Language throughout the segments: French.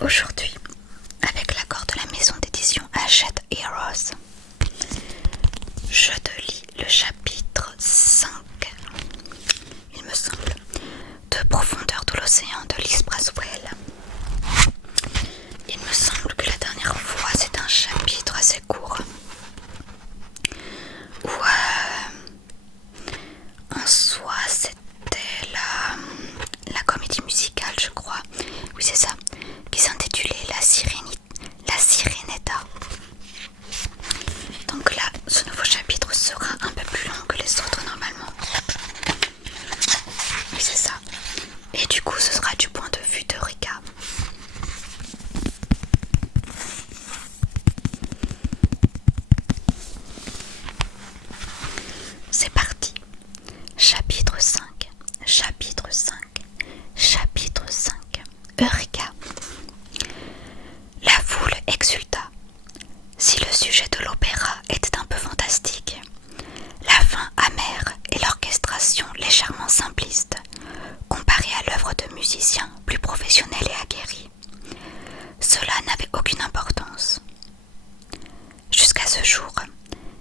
Aujourd'hui, avec l'accord de la maison d'édition Hachette Heroes, je te lis le chapitre 5, il me semble, de Profondeur de l'océan de Liz Braswell. Il me semble que la dernière fois c'est un chapitre assez court où en soi c'était la comédie musicale, je crois, oui c'est ça, qui s'intitulait La Sirenetta. Donc là, ce nouveau chapitre sera un peu plus long que les autres normalement. Oui c'est ça. Et du coup ce sera du point de vue de Rika. C'est parti. Chapitre 5. Chapitre 5. Chapitre 5. Eureka. La foule exulta. Si le sujet de l'opéra était un peu fantastique, la fin amère et l'orchestration légèrement simpliste, comparée à l'œuvre de musiciens plus professionnels et aguerris, cela n'avait aucune importance. Jusqu'à ce jour,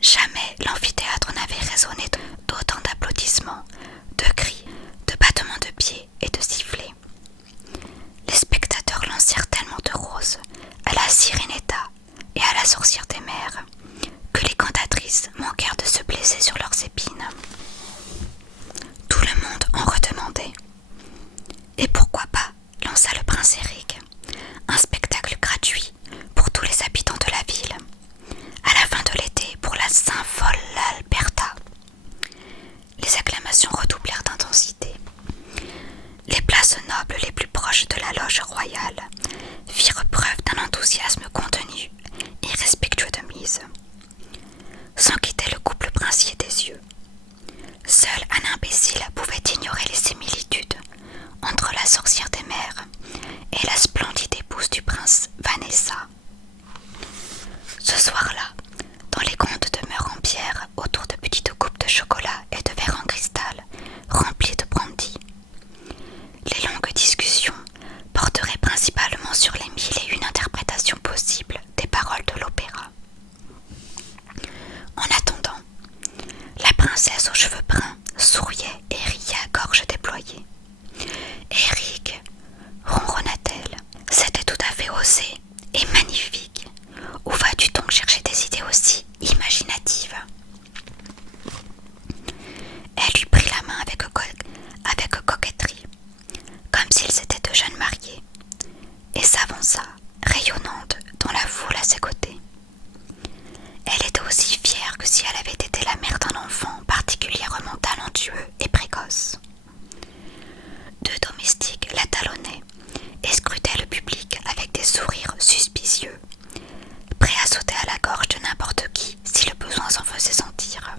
jamais l'amphithéâtre n'avait résonné d'autant d'applaudissements, de cris, de battements de pieds et de sifflets. Les spectateurs lancèrent tellement de roses à la Sirenetta et à la sorcière des mers que les cantatrices manquèrent de se blesser sur leurs épines. Tout le monde en redemandait. Et pourquoi pas, lança le prince Eric, un spectacle gratuit pour tous les habitants de la ville, à la fin de l'été pour la Saint-Folle Alberta. Les acclamations redoublèrent d'intensité. Les places nobles les plus proches de la loge royale firent preuve d'un enthousiasme contenu et respectueux de mise, sans quitter le couple princier des yeux. Seul un imbécile pouvait ignorer les similitudes entre la sorcière des mers et la splendide épouse du prince Vanessa. Ce soir-là, dans les grandes demeures en pierre, autour de petites coupes de chocolat et de verres en cristal remplis de brandy, les longues discussions porteraient principalement sur les 1001 interprétations possibles des paroles de l'opéra. En attendant, la princesse aux cheveux bruns souriait et riait à gorge déployée. « Eric, ronronna-t-elle, c'était tout à fait osé et magnifique. Où vas-tu donc chercher des idées aussi imaginatives ?» Elle lui prit la main avec coquetterie, comme s'ils étaient deux jeunes mariés, et s'avança, rayonnante, dans la foule à ses côtés. Elle était aussi fière que si elle avait été la mère d'un enfant particulièrement talentueux et précoce. Deux domestiques la talonnaient et scrutaient le public avec des sourires suspicieux, prêts à sauter à la gorge de n'importe qui si le besoin s'en faisait sentir.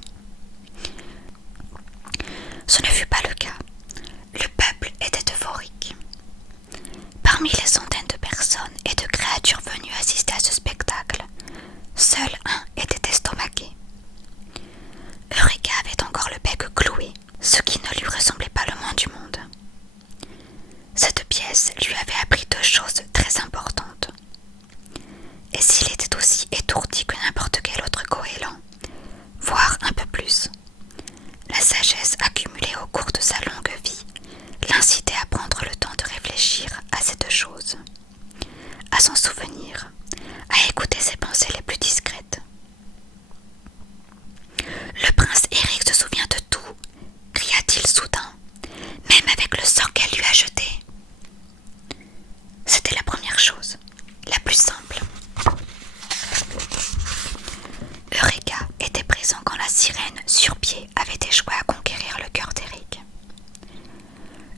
Ce ne fut pas le cas. Le peuple était euphorique. Parmi les centaines de personnes et de créatures venues assister à ce spectacle, seul un était estomaqué. Eureka avait encore le bec cloué, ce qui ne lui ressemblait pas le moins du monde. Cette pièce lui avait appris deux choses très importantes. Et s'il était aussi étourdi que n'importe quel autre goéland, voire un peu plus, la sagesse accumulée au cours de sa longue vie l'incitait à prendre le temps de réfléchir à ces deux choses, à s'en souvenir, à écouter ses pensées les plus discrètes. Le prince Eric se souvient de tout, cria-t-il soudain, même avec le sang qu'elle lui a jeté. C'était la première chose, la plus simple. Eureka était présent quand la sirène sur pied avait échoué à conquérir le cœur d'Eric.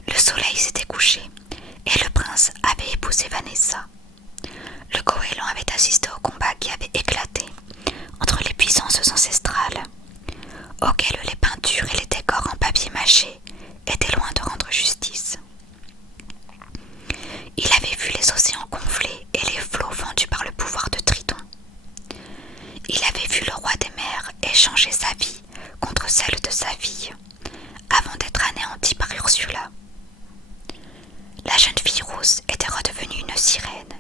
Le soleil s'était couché et le prince avait épousé Vanessa. Le goéland avait assisté au combat qui avait éclaté entre les puissances ancestrales, auxquelles les peintures et les décors en papier mâché étaient loin de rendre justice. Il avait vu les océans gonflés et les flots fendus par le pouvoir de Triton. Il avait vu le roi des mers échanger sa vie contre celle de sa fille, avant d'être anéanti par Ursula. La jeune fille rousse était redevenue une sirène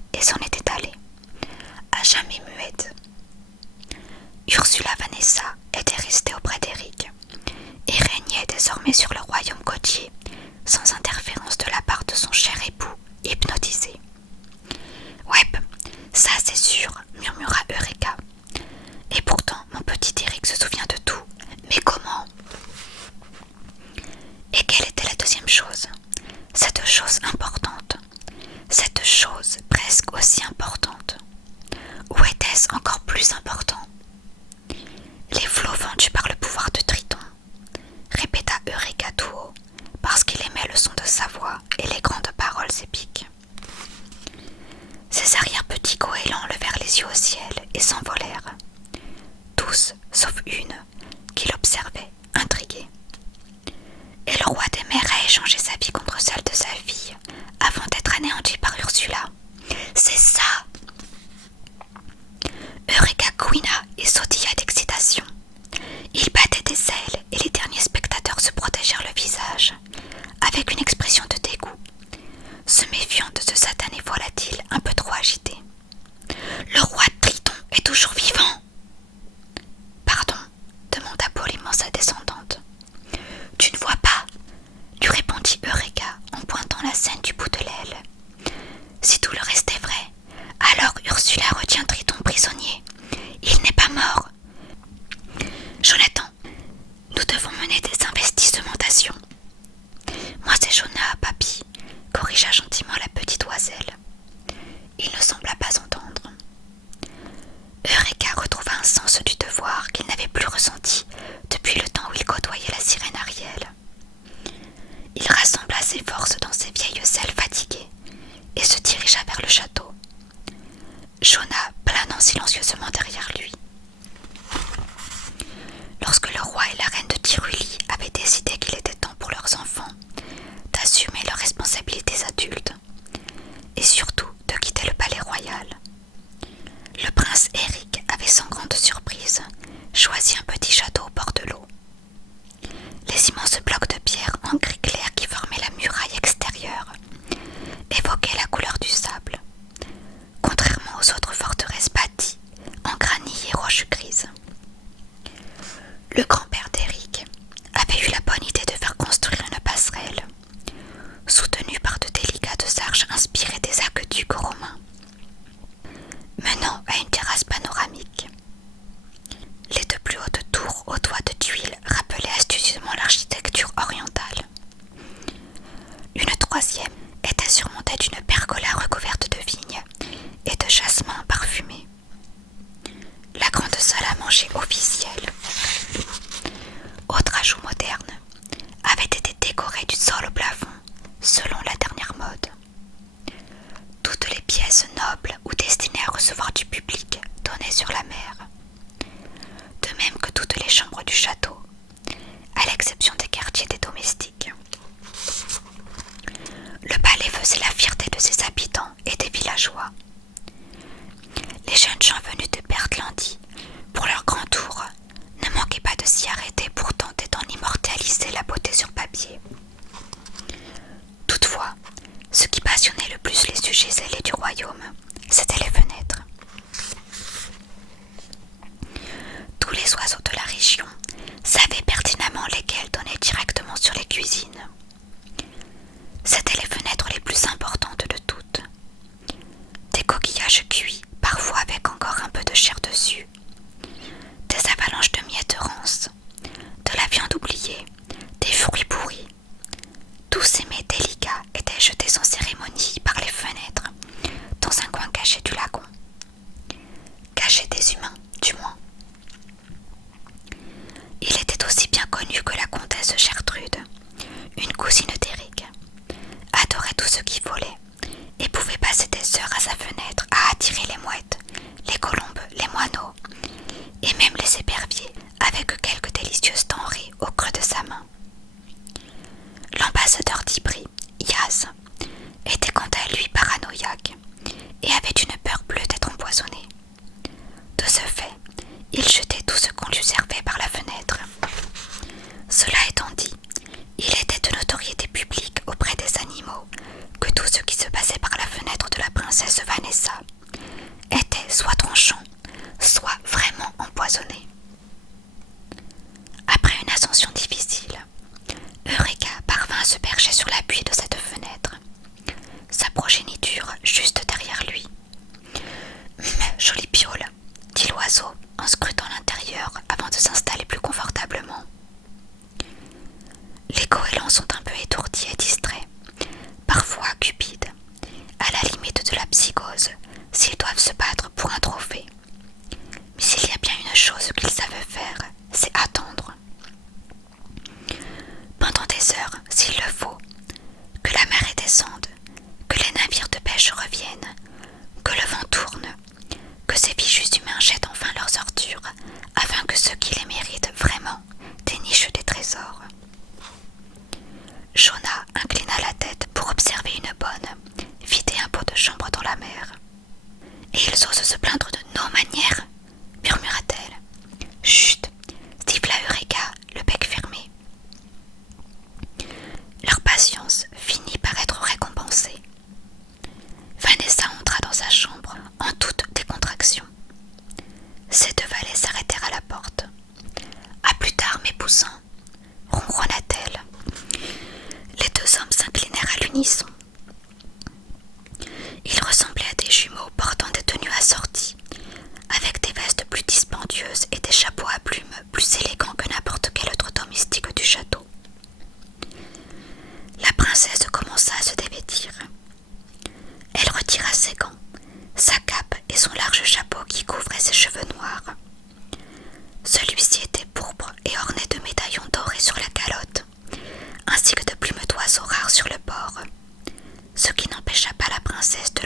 satané volatile un peu trop agité. Le roi Triton est toujours vivant. Pardon, demanda poliment sa descendante. Tu ne vois pas, lui répondit Eureka en pointant la scène du bout de l'aile. Si tout le reste est vrai, alors Ursula retient Triton prisonnier. Il n'est pas mort. Jonathan, nous devons mener des investissementations. Moi c'est Jonah, papy, corrigea gentiment la petite oiselle. Il ne sembla pas entendre. Eureka retrouva un sens du devoir qu'il n'avait plus ressenti depuis le temps où il côtoyait la sirène Ariel. Il rassembla ses forces dans ses vieilles ailes fatiguées et se dirigea vers le château. Jonah planant silencieusement derrière lui. Lorsque le roi et la reine de Tyruli avaient décidé qu'il était temps pour leurs enfants d'assumer leurs responsabilités adultes et surtout de quitter le palais royal, le prince Eric avait sans grande surprise choisi un petit château au bord de l'eau. Les immenses blocs de pierre en gris clair qui formaient la muraille extérieure évoquaient la couleur du sable, contrairement aux autres forteresses bâties en granit et roches grises. Le grand-père d'Eric avait eu la bonne idée de faire construire une passerelle, soutenue par de délicates arches inspirées des aqueducs romains, menant à une terrasse panoramique. Les deux plus hautes tours aux toits de tuiles rappelaient astucieusement l'architecture orientale. Une troisième était surmontée d'une pergola recouverte de vignes et de jasmins parfumés. La grande salle à manger officielle, autre ajout moderne, avait été décorée du sol au plafond selon la dernière mode. Toutes les pièces nobles ou destinées à recevoir du public donnaient sur la mer, de même que toutes les chambres du château, à l'exception des quartiers des domestiques. Le palais faisait la fierté de ses habitants et des villageois. Les jeunes gens venus de Bertlandie, pour leur grand tour, ne manquaient pas de s'y arrêter pour tenter d'en immortaliser la beauté sur papier. Toutefois, ce qui passionnait le plus les sujets zélés du royaume, c'étaient les fenêtres. Tous les oiseaux de la région savaient pertinemment lesquels donnaient directement sur les cuisines. C'étaient les fenêtres les plus importantes de toutes. Des coquillages cuits, parfois avec encore un peu de chair dessus, des avalanches de miettes rances, de la viande oubliée, des fruits pourris. Tous ces mets délicats étaient jetés sans cérémonie par les fenêtres, dans un coin caché du lagon. Caché des humains, du moins. Il était aussi bien connu que la comtesse Gertrude, une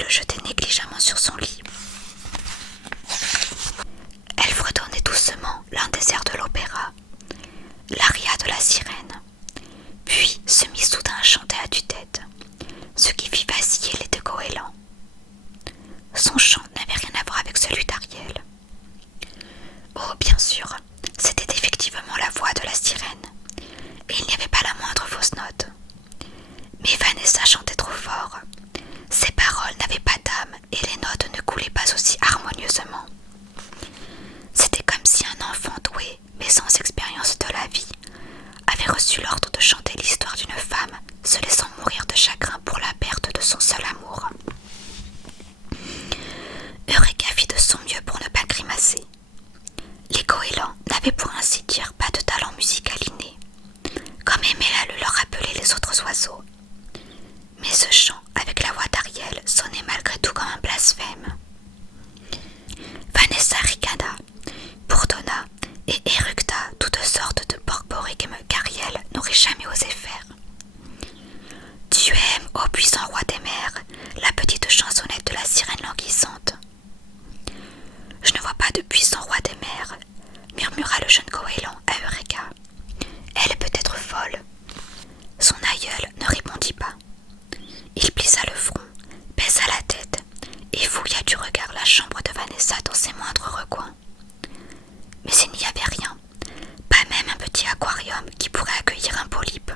le jeter négligemment sur son lit. Elle fredonnait doucement l'un des airs de l'opéra, l'aria de la sirène, puis se mit soudain à chanter à tue-tête, ce qui fit vaciller les deux goélands. Son chant n'avait rien à voir avec celui d'Ariel. Oh, bien sûr, c'était effectivement la voix de la sirène, et il n'y avait pas la moindre fausse note. Mais Vanessa chantait trop fort. Ses paroles n'avaient pas d'âme et les notes ne coulaient pas aussi harmonieusement. C'était comme si un enfant doué, mais sans expérience de la vie, avait reçu l'ordre de chanter l'histoire d'une femme se laissant mourir de chagrin pour la perte de son seul amour. Eureka fit de son mieux pour ne pas grimacer. Les goélands n'avaient pour ainsi dire pas de talent musical inné, comme aimaient à le leur rappeler les autres oiseaux. Mais ce chant, avec la voix d'Ariel, sonnait malgré tout comme un blasphème. Vanessa ricana, bourdonna et éructa toutes sortes de borborigmes qu'Ariel n'aurait jamais osé faire. Tu aimes, ô puissant roi des mers, la petite chansonnette de la sirène languissante. Je ne vois pas de puissant roi des mers, murmura le jeune goéland à Eureka. Elle peut être folle. Son aïeul ne répondit pas. Il plissa le front, baissa la tête et fouilla du regard la chambre de Vanessa dans ses moindres recoins. Mais il n'y avait rien, pas même un petit aquarium qui pourrait accueillir un polype.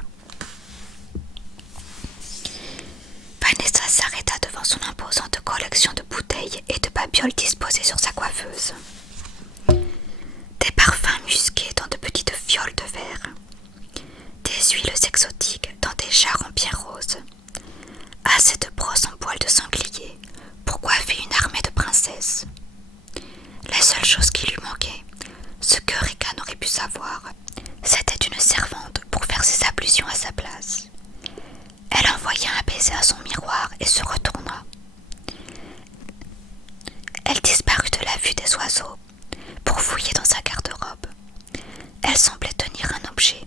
Vanessa s'arrêta devant son imposante collection de bouteilles et de babioles disposées sur sa coiffeuse. Des parfums musqués dans de petites fioles de verre, des huiles exotiques dans des jarres en pierre rose, assez de brosses en poil de sanglier pour coiffer une armée de princesses. La seule chose qui lui manquait, ce que Eureka n'aurait pu savoir, c'était une servante pour faire ses ablutions à sa place. Elle envoya un baiser à son miroir et se retourna. Elle disparut de la vue des oiseaux pour fouiller dans sa garde-robe. Elle semblait tenir un objet,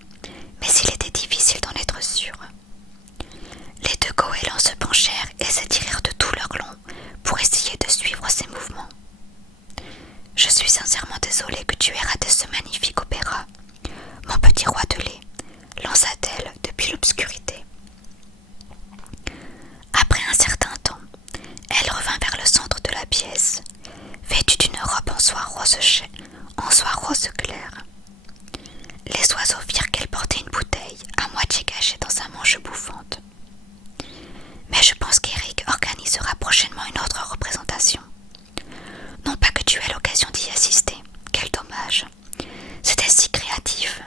mais il était difficile d'en être sûr. Les deux goélands se penchèrent et s'étirèrent de tout leur long pour essayer de suivre ses mouvements. « Je suis sincèrement désolée que tu aies raté ce magnifique opéra, mon petit roi de lait, lança-t-elle depuis l'obscurité. Après un certain temps, elle revint vers le centre de la pièce, vêtue d'une robe en soie rose clair. Les oiseaux virent qu'elle portait une bouteille à moitié cachée dans sa manche bouffante. Mais je pense qu'Eric organisera prochainement une autre représentation. Non pas que tu aies l'occasion d'y assister, quel dommage. C'était si créatif.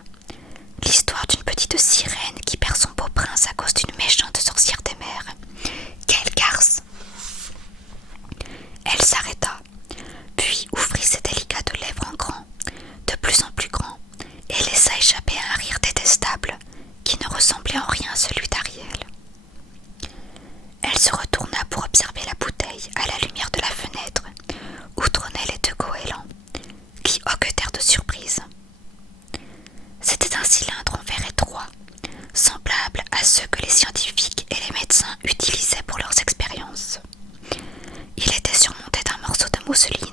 L'histoire d'une petite sirène qui perd son beau prince à cause d'une méchante sorcière des mers. Quelle garce! Elle s'arrêta, puis ouvrit ses délicates lèvres en grand, de plus en plus grand, et laissa échapper un rire détestable qui ne ressemblait en rien à celui d'Ariel. Elle se retourna pour observer la bouteille à la lumière de la fenêtre où trônaient les deux goélands, qui hoquetèrent de surprise. C'était un cylindre en verre étroit, semblable à ceux que les scientifiques et les médecins utilisaient pour leurs expériences. Il était surmonté d'un morceau de mousseline